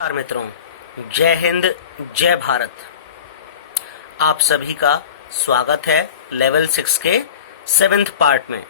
नमस्कार मित्रों, जय हिंद, जय भारत। आप सभी का स्वागत है लेवल 6 के 7th पार्ट में।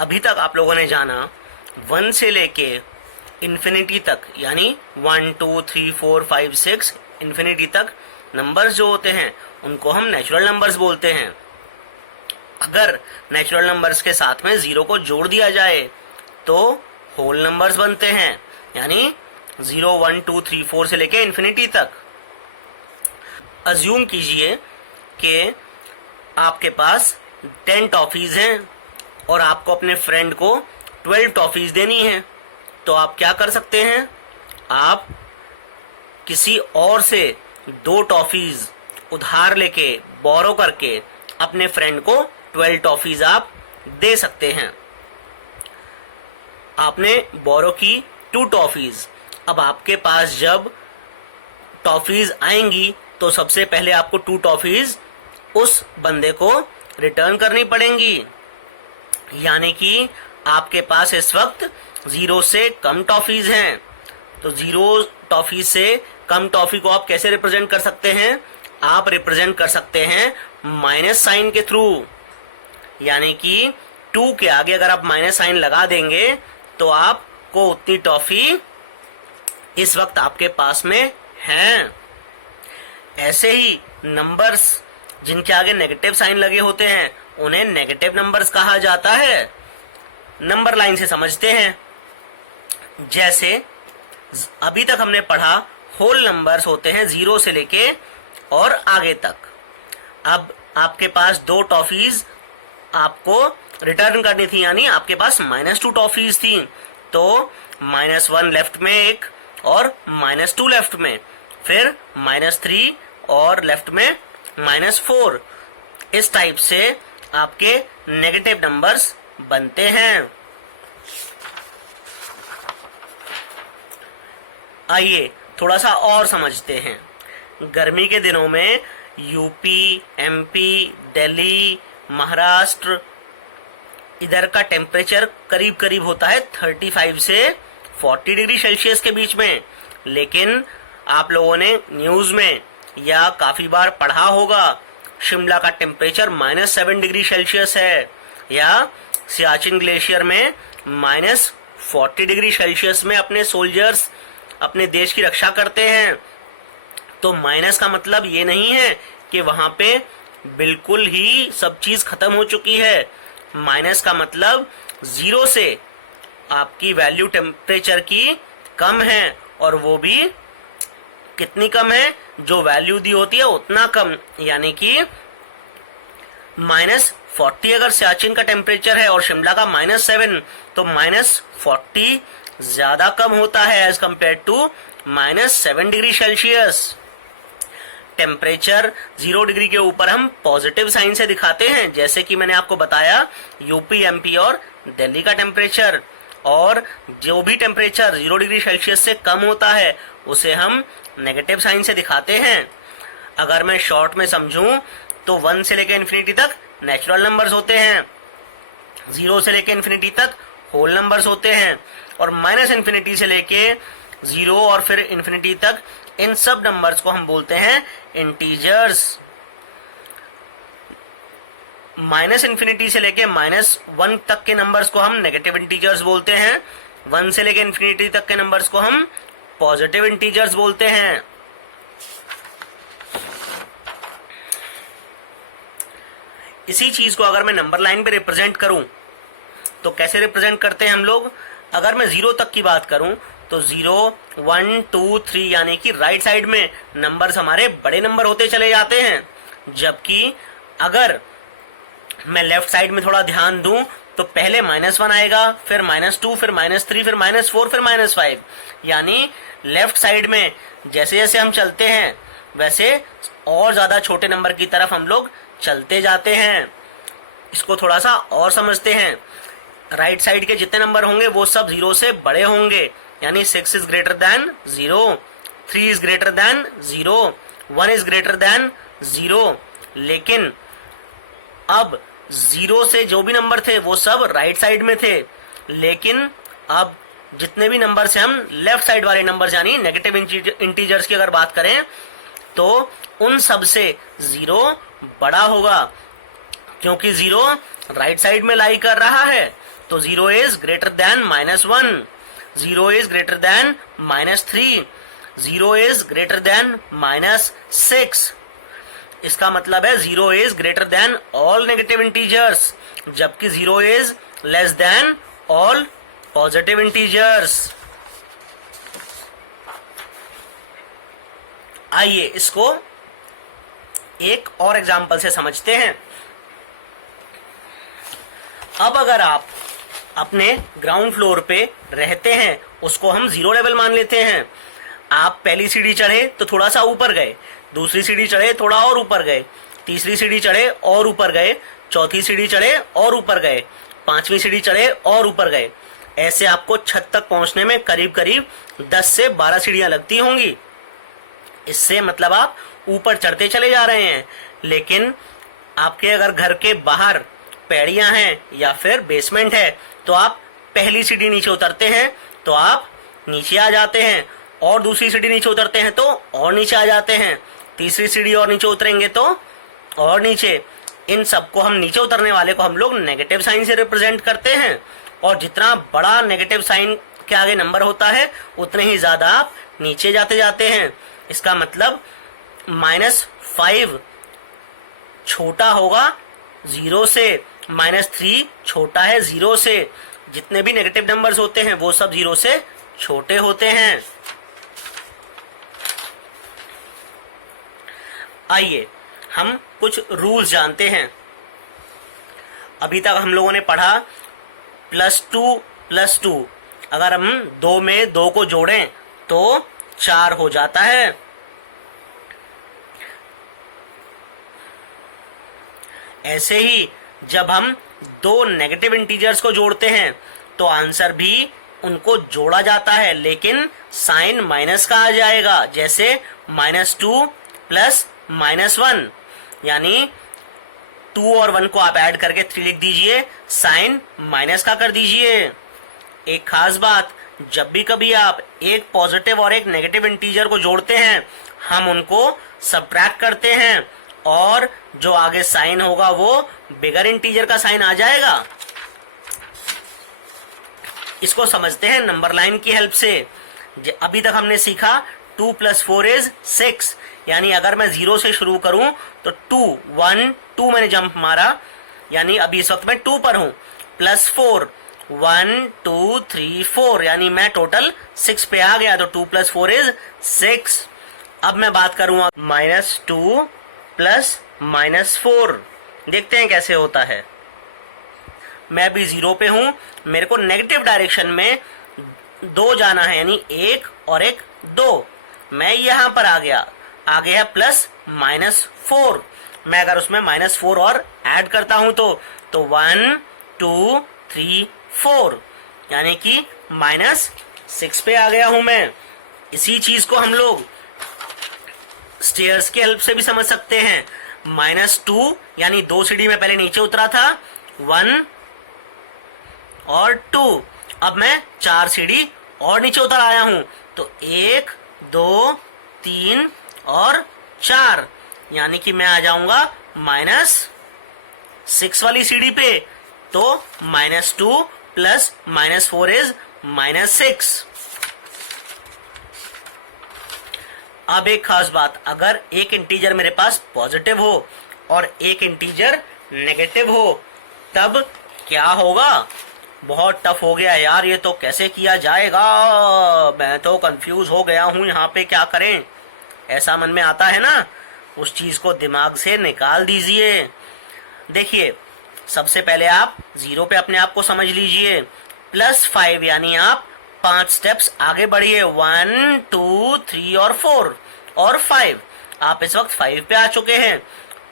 अभी तक आप लोगों ने जाना 1 से लेके इन्फिनिटी तक, यानी 1 2 3 4 5 6 इन्फिनिटी तक नंबर्स जो होते हैं उनको हम नेचुरल नंबर्स बोलते हैं। अगर नेचुरल नंबर्स के साथ में जीरो को जोड़ दिया जाए तो होल नंबर्स बनते हैं, यानी 0 1 2 3 4 से लेके इन्फिनिटी तक। अज्यूम कीजिए कि आपके पास 10 टॉफीज हैं और आपको अपने फ्रेंड को 12 टॉफीज देनी है। तो आप क्या कर सकते हैं, आप किसी और से 2 टॉफीज उधार लेके बोरो करके अपने फ्रेंड को 12 टॉफीज आप दे सकते हैं। आपने बोरो की 2 टॉफीज। अब आपके पास जब टॉफीज आएंगी तो सबसे पहले आपको 2 टॉफीज उस बंदे को रिटर्न करनी पड़ेंगी, यानी कि आपके पास इस वक्त 0 से कम टॉफीज हैं। तो 0 टॉफी से कम टॉफी को आप कैसे रिप्रेजेंट कर सकते हैं? आप रिप्रेजेंट कर सकते हैं माइनस साइन के थ्रू, यानी कि 2 के आगे अगर आप माइनस साइन लगा देंगे तो आपको उतनी टॉफी इस वक्त आपके पास में हैं। ऐसे ही नंबर्स जिनके आगे नेगेटिव साइन लगे होते हैं उन्हें नेगेटिव नंबर्स कहा जाता है। नंबर लाइन से समझते हैं। जैसे अभी तक हमने पढ़ा होल नंबर्स होते हैं 0 से लेके और आगे तक। अब आपके पास 2 टॉफीज आपको रिटर्न करनी थी, यानी आपके पास -2 टॉफीज थी। तो -1 लेफ्ट में एक और -2 लेफ्ट में, फिर -3 और लेफ्ट में -4। इस टाइप से आपके नेगेटिव नंबर्स बनते हैं। आइए थोड़ा सा और समझते हैं। गर्मी के दिनों में यूपी, एमपी, दिल्ली, महाराष्ट्र, इधर का टेम्परेचर करीब करीब होता है 35 से 40 डिग्री सेल्सियस के बीच में। लेकिन आप लोगों ने न्यूज में या काफी बार पढ़ा होगा शिमला का टेम्परेचर -7 डिग्री सेल्सियस है, या सियाचिन ग्लेशियर में -40 डिग्री सेल्सियस में अपने सोल्जर्स अपने देश की रक्षा करते हैं। तो माइनस का मतलब ये नहीं है कि वहां पे बिल्कुल ही सब चीज खत्म हो चुकी है। माइनस का मतलब 0 से आपकी वैल्यू टेम्परेचर की कम है, और वो भी कितनी कम है? जो वैल्यू दी होती है उतना कम, यानी कि -40 अगर सियाचिन का टेम्परेचर है और शिमला का -7, तो -40 ज्यादा कम होता है as compare to -7 degree Celsius. Temperature 0 degree के ऊपर हम पॉजिटिव साइन से दिखाते हैं, जैसे कि मैंने आपको बताया यूपी, एमपी और दिल्ली का टेम्परेचर। और जो भी टेम्परेचर 0 डिग्री सेल्सियस से कम होता है उसे हम नेगेटिव साइन से दिखाते हैं। अगर मैं शॉर्ट में समझूं तो 1 से लेकर इन्फिनिटी तक नेचुरल नंबर्स होते हैं, 0 से लेकर इन्फिनिटी तक होल नंबर्स होते हैं, और -इन्फिनिटी से लेके 0 और फिर इन्फिनिटी तक इन सब नंबर्स को हम बोलते हैं इंटीजर्स। -इन्फिनिटी से लेके -1 तक के नंबर्स को हम नेगेटिव इंटीजर्स बोलते हैं। 1 से लेके इन्फिनिटी तक के नंबर्स को हम पॉजिटिव इंटीजर्स बोलते हैं। इसी चीज को अगर मैं नंबर लाइन पे रिप्रेजेंट करूं तो कैसे रिप्रेजेंट करते हैं हम लोग? अगर मैं 0 तक की बात करूं तो 0 1 2 3, यानी कि राइट साइड में नंबर्स हमारे बड़े नंबर होते चले जाते हैं। जबकि अगर मैं लेफ्ट साइड में थोड़ा ध्यान दूं तो पहले -1 आएगा, फिर -2, फिर -3, फिर -4, फिर -5, यानी लेफ्ट साइड में जैसे जैसे हम चलते हैं वैसे और ज्यादा छोटे नंबर की तरफ हम लोग चलते जाते हैं। इसको थोड़ा सा और समझते हैं। राइट साइड के जितने नंबर होंगे वो सब 0 से बड़े होंगे, यानी 6 is greater than 0, 3 is greater than 0, 1 is greater than 0। लेकिन अब 0 से जो भी नंबर थे वो सब राइट साइड में थे, लेकिन अब जितने भी नंबर से हम लेफ्ट साइड वाले नंबर यानी नेगेटिव इंटीजर्स की अगर बात करें तो उन सब से 0 बड़ा होगा, क्योंकि 0 राइट साइड में लाई कर रहा है। तो 0 is greater than -1, 0 is greater than -3, 0 is greater than -6। इसका मतलब है 0 is greater than all negative integers, जबकि 0 is less than all positive integers. आइए इसको एक और एग्जांपल से समझते हैं। अब अगर आप अपने ग्राउंड फ्लोर पे रहते हैं, उसको हम 0 लेवल मान लेते हैं। आप पहली सीढ़ी चढ़े तो थोड़ा सा ऊपर गए, दूसरी सीढ़ी चढ़े थोड़ा और ऊपर गए, तीसरी सीढ़ी चढ़े और ऊपर गए, चौथी सीढ़ी चढ़े और ऊपर गए, पांचवी सीढ़ी चढ़े और ऊपर गए। ऐसे आपको छत तक पहुंचने में करीब करीब 10 से 12 सीढ़ियां लगती होंगी। इससे मतलब आप ऊपर चढ़ते चले जा रहे हैं। लेकिन आपके अगर घर के बाहर पैड़ियां हैं या फिर बेसमेंट है तो आप पहली सीढ़ी नीचे उतरते हैं तो आप नीचे आ जाते हैं, और दूसरी सीढ़ी नीचे उतरते हैं तो और नीचे आ जाते हैं, तीसरी सीढ़ी और नीचे उतरेंगे तो और नीचे। इन सबको हम नीचे उतरने वाले को हम लोग नेगेटिव साइन से रिप्रेजेंट करते हैं, और जितना बड़ा नेगेटिव साइन के आगे नंबर होता है उतने ही ज्यादा आप नीचे जाते जाते हैं। इसका मतलब -5 छोटा होगा 0 से, -3 छोटा है 0 से। जितने भी नेगेटिव नंबर्स होते हैं वो सब 0 से छोटे होते हैं। आइए हम कुछ रूल्स जानते हैं। अभी तक हम लोगों ने पढ़ा +2 अगर हम 2 में 2 को जोड़ें तो 4 हो जाता है। ऐसे ही जब हम 2 नेगेटिव इंटीजर्स को जोड़ते हैं तो आंसर भी उनको जोड़ा जाता है, लेकिन साइन माइनस का आ जाएगा। जैसे -2 + -1, यानी 2 और 1 को आप ऐड करके 3 लिख दीजिए, साइन माइनस का कर दीजिए। एक खास बात, जब भी कभी आप एक पॉजिटिव और एक नेगेटिव इंटीजर को जोड़ते हैं हम उनको सबट्रैक्ट करते हैं, और जो आगे साइन होगा वो बिगर इंटीजर का साइन आ जाएगा। इसको समझते हैं नंबर लाइन की हेल्प से। अभी तक हमने सीखा 2 + 4 = 6, यानी अगर मैं 0 से शुरू करूं तो 2 मैंने जंप मारा, यानी अभी इस वक्त मैं 2 पर हूं, +4 1 2 3 4, यानी मैं टोटल 6 पे आ गया। तो 2 + 4 = 6। अब मैं बात करूंगा -2 + -4, देखते हैं कैसे होता है। मैं भी 0 पे हूं, मेरे को नेगेटिव डायरेक्शन में 2 जाना है, यानी 1 और 1 2। मैं यहां पर आ गया +-4। मैं अगर उसमें -4 और ऐड करता हूं तो 1 2 3 4, यानी कि -6 पे आ गया हूं मैं। इसी चीज को हम लोग स्टेयर्स की हेल्प से भी समझ सकते हैं। -2 यानी 2 सीढ़ी में पहले नीचे उतरा था, 1 और 2, अब मैं 4 सीढ़ी और नीचे उतर आया हूं, तो 1 2 3 और 4, यानी कि मैं आ जाऊंगा -6 वाली सीढ़ी पे। तो -2 + -4 = -6। अब एक खास बात, अगर एक इंटीजर मेरे पास पॉजिटिव हो और एक इंटीजर नेगेटिव हो तब क्या होगा? बहुत टफ हो गया यार, ये तो कैसे किया जाएगा, मैं तो कंफ्यूज हो गया हूं, यहाँ पे क्या करें, ऐसा मन में आता है ना, उस चीज को दिमाग से निकाल दीजिए। देखिए, सबसे पहले आप 0 पे अपने आप को समझ लीजिए, +5 यानी आप 5 स्टेप्स आगे बढ़िए, 1 2 3 और 4 और 5, आप इस वक्त 5 पे आ चुके हैं।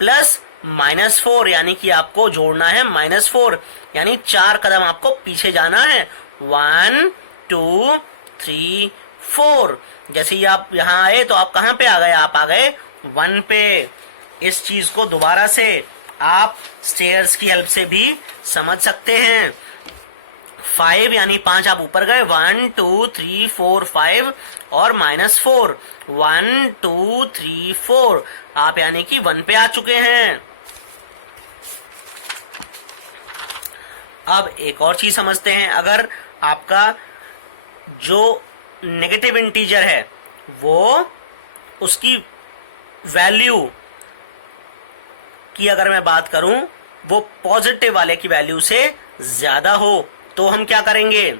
+-4 यानी कि आपको जोड़ना है -4, यानी 4 कदम आपको पीछे जाना है, 1 2 3 4। जैसे ही आप यहाँ आए तो आप कहाँ पे आ गए? आप आ गए 1 पे। इस चीज को दोबारा से आप स्टेयर्स की हेल्प से भी समझ सकते हैं। 5 यानी 5 आप ऊपर गए, 1 2 3 4 5 और -4, 1 2 3 4 आप यानी कि 1 पे आ चुके हैं। अब एक और चीज समझते हैं, अगर आपका जो नेगेटिव इंटीजर है वो उसकी वैल्यू की अगर मैं बात करूं वो पॉजिटिव वाले की वैल्यू से ज्यादा हो तो हम क्या करेंगे?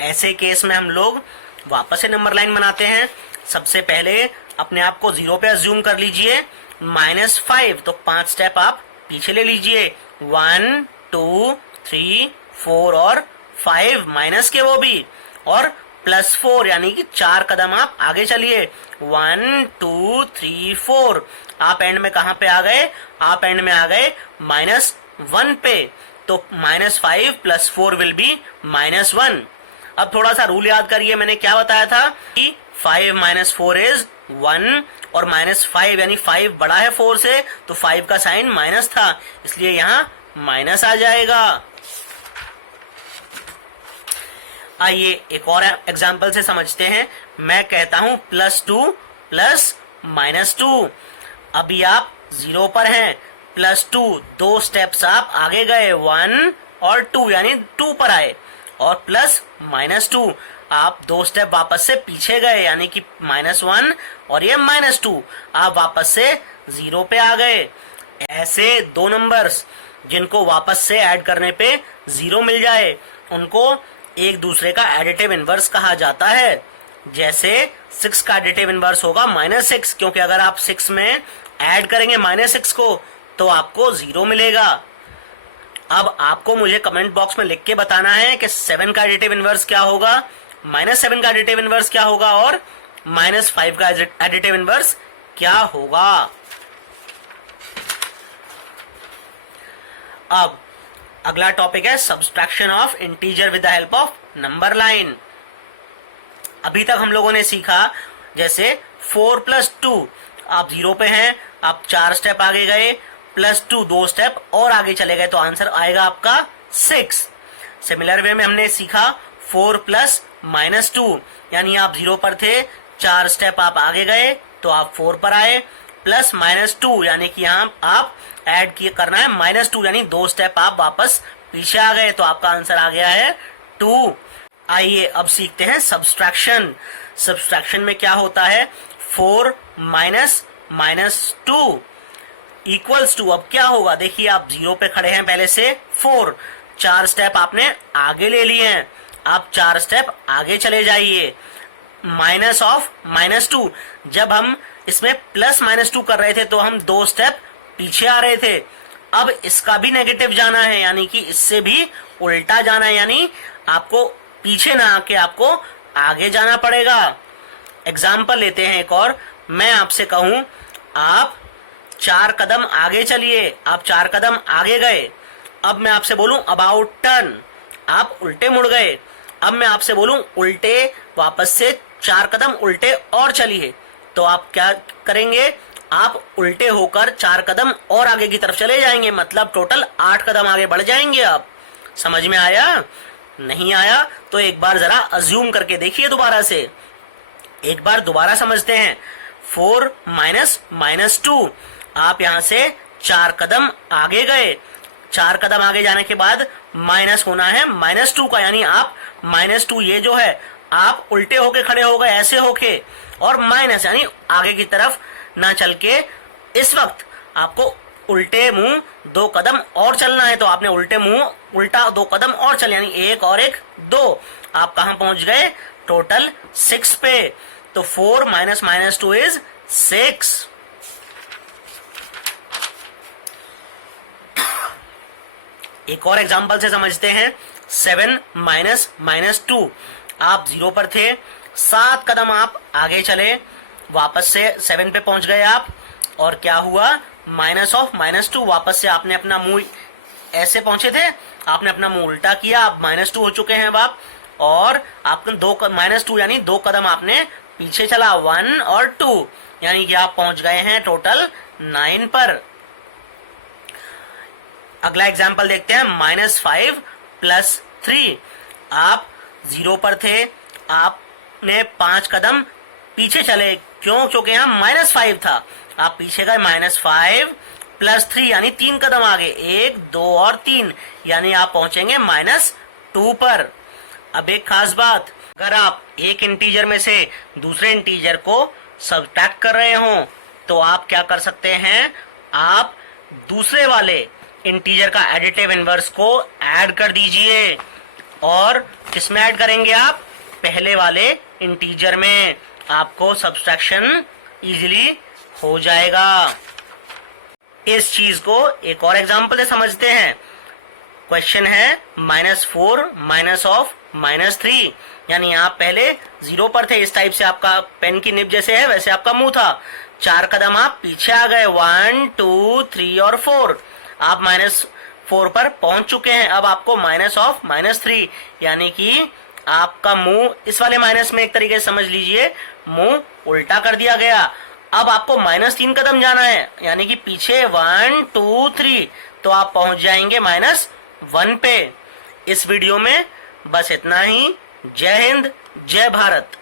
ऐसे केस में हम लोग वापस से नंबर लाइन बनाते हैं। सबसे पहले अपने आप को 0 पे अज्यूम कर लीजिए, -5 तो 5 स्टेप आप पीछे ले लीजिए, 1 2 3 4 और 5 माइनस के वो भी, और +4 यानी कि 4 कदम आप आगे चलिए, 1 2 3 4 आप एंड में कहां पे आ गए? आप एंड में आ गए -1 पे, तो -5 + 4 विल बी -1। अब थोड़ा सा रूल याद करिए, मैंने क्या बताया था कि 5 - 4 इज 1 और -5 यानी 5 बड़ा है 4 से, तो 5 का साइन माइनस था, इसलिए यहां माइनस आ जाएगा। आइए एक और एग्जांपल से समझते हैं। मैं कहता हूं +2 + -2, अभी आप 0 पर हैं, +2 दो स्टेप्स आप आगे गए, 1 और 2 यानी 2 पर आए, और +-2 आप दो स्टेप वापस से पीछे गए यानी कि -1 और ये -2 आप वापस से 0 पे आ गए। ऐसे दो नंबर्स जिनको वापस से ऐड करने पे 0 मिल जाए उनको एक दूसरे का एडिटिव इनवर्स कहा जाता है। जैसे 6 का एडिटिव इनवर्स होगा -6, क्योंकि अगर आप 6 में ऐड करेंगे -6 को तो आपको 0 मिलेगा। अब आपको मुझे कमेंट बॉक्स में लिख के बताना है कि 7 का एडिटिव इनवर्स क्या होगा, -7 का एडिटिव इनवर्स क्या होगा और -5 का एडिटिव इनवर्स क्या होगा। अब अगला टॉपिक है subtraction of integer with the help of number line. अभी तक हम लोगों ने सीखा जैसे 4 + 2 आप 0 पे हैं, आप 4 स्टेप आगे गए, +2 दो स्टेप और आगे चले गए, तो आंसर आएगा आपका 6। सिमिलर वे में हमने सीखा 4 + -2 यानी आप 0 पर थे, 4 स्टेप आप आगे गए तो आप 4 पर आए, +-2 यानी कि यहाँ आप ऐड किए करना है -2 यानी 2 स्टेप आप वापस पीछे आ गए, तो आपका आंसर आ गया है 2। आइए अब सीखते हैं सब्सट्रैक्शन। सब्सट्रैक्शन में क्या होता है? 4 - -2 इक्वल्स टू, अब क्या होगा? देखिए आप 0 पे खड़े हैं पहले से, 4 4 स्टेप आपने आगे ले लिए हैं, आप 4 स्टेप आगे चले जाइए, -2 जब हम इसमें +-2 कर रहे थे तो हम 2 स्टेप पीछे आ रहे थे, अब इसका भी नेगेटिव जाना है यानी कि इससे भी उल्टा जाना है, यानी आपको पीछे ना आके आपको आगे जाना पड़ेगा। एग्जाम्पल लेते हैं एक और, मैं आपसे कहूं आप 4 कदम आगे चलिए, आप 4 कदम आगे गए, अब मैं आपसे बोलूं अबाउट टर्न, आप उल्टे मुड़ गए, अब मैं आपसे बोलूं उल्टे वापस से 4 कदम उल्टे और चलिए, तो आप क्या करेंगे? आप उल्टे होकर 4 कदम और आगे की तरफ चले जाएंगे, मतलब टोटल 8 कदम आगे बढ़ जाएंगे। आप समझ में आया? नहीं आया तो एक बार जरा अज्यूम करके देखिए दोबारा से, एक बार दोबारा समझते हैं। 4 - -2 आप यहां से 4 कदम आगे गए, 4 कदम आगे जाने के बाद माइनस होना है -2 का, यानी आप -2 ये जो है आप उल्टे होके खड़े हो गए ऐसे होके, और माइनस यानी आगे की तरफ ना चल के इस वक्त आपको उल्टे मुंह 2 कदम और चलना है, तो आपने उल्टे मुंह उल्टा 2 कदम और चले, यानी 1 और 1 2, आप कहां पहुंच गए? टोटल 6 पे, तो 4 - -2 इज 6। एक और एग्जांपल से समझते हैं, 7 - -2 आप 0 पर थे, 7 कदम आप आगे चले, वापस से 7 पे पहुंच गए आप, और क्या हुआ? -2 वापस से आपने अपना मुंह ऐसे पहुंचे थे, आपने अपना मुंह उल्टा किया, आप -2 हो चुके हैं आप, और आपने -2 यानी 2 कदम आपने पीछे चला, 1 और 2 यानी कि आप पहुंच गए हैं टोटल 9 पर। अगला एग्जाम्पल देखते हैं, -5 + 3। आप 0 पर थे, आपने 5 कदम पीछे चले, क्यों? क्योंकि यहाँ -5 था। आप पीछे गए, -5 + 3 यानी 3 कदम आगे, 1, 2 और 3, यानी आप पहुंचेंगे -2 पर। अब एक खास बात, अगर आप एक इंटीजर में से दूसरे इंटीजर को सब्ट्रैक्ट कर रहे हो तो आप क्या कर सकते हैं, आप दूसरे वाले इंटीजर का एडिटिव इनवर्स को ऐड कर दीजिए। और किसमें ऐड करेंगे आप? पहले वाले इंटीजर में। आपको सब्ट्रैक्शन इजीली हो जाएगा। इस चीज को एक और एग्जांपल से समझते हैं। क्वेश्चन है -4 -3, यानी आप पहले 0 पर थे, इस टाइप से आपका पेन की निब जैसे है वैसे आपका मुंह था। 4 कदम आप पीछे आ गए, 1, 2, 3 और 4। आप -4 पर पहुंच चुके हैं। अब आपको -3 यानी कि आपका मुंह इस वाले माइनस में एक तरीके से समझ लीजिए मुंह उल्टा कर दिया गया। अब आपको -3 कदम जाना है, यानी कि पीछे 1, 2, 3, तो आप पहुंच जाएंगे -1 पे। इस वीडियो में बस इतना ही। जय हिंद, जय भारत।